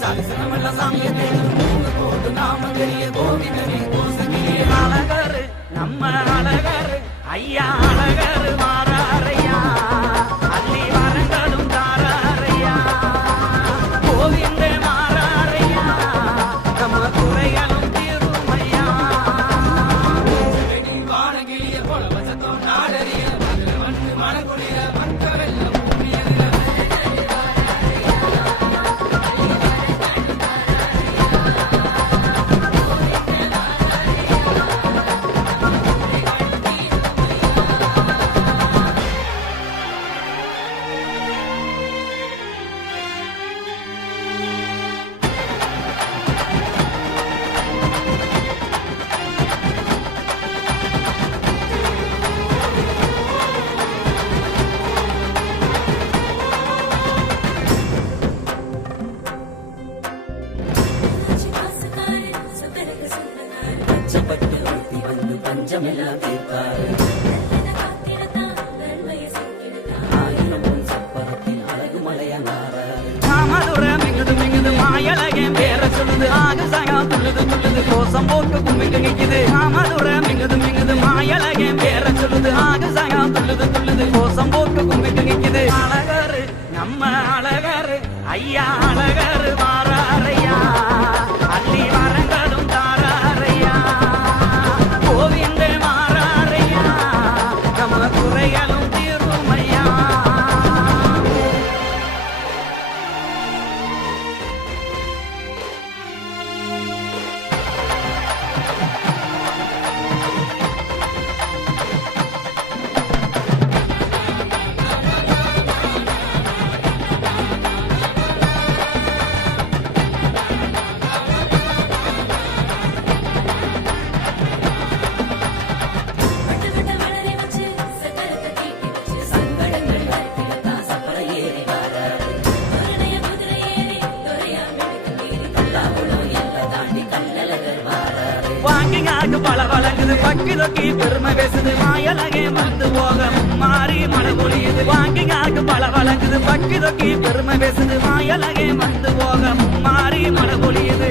சரிசனமல்ல சாமிய தேடு போது நாம பெரிய கோவிந்தனே கோசங்கிரி நம்ம அழகர் ஐயா கஷ்டப்பட்டு ஊத்தி வந்து பஞ்சமெல்லாம் தீர்ப்பாரு ஆயிரம் பொன் சப்பரத்தில் அழகு மலையனாராரு கோசம் போட்டு கும்பிட்டு நிக்குது மாமதுர மிங்குது மிங்குது மாயழகே பேர சொல்லுது. ஆகு துள்ளுது துள்ளுது கோசம் போட்டு கும்பிட்டு நிக்குது அழகரு நம்ம அழகரு ஐயா வழங்குது பக்கி தொக்கி பெருமை பேசுது மாயலகே வந்து போக மாறி மழை பொழியுது வாங்கிங்காக்கு பல வழங்குது பக்கி தொக்கி பெருமை பேசுது மாயலகே வந்து போக மாறி மழை பொழியுது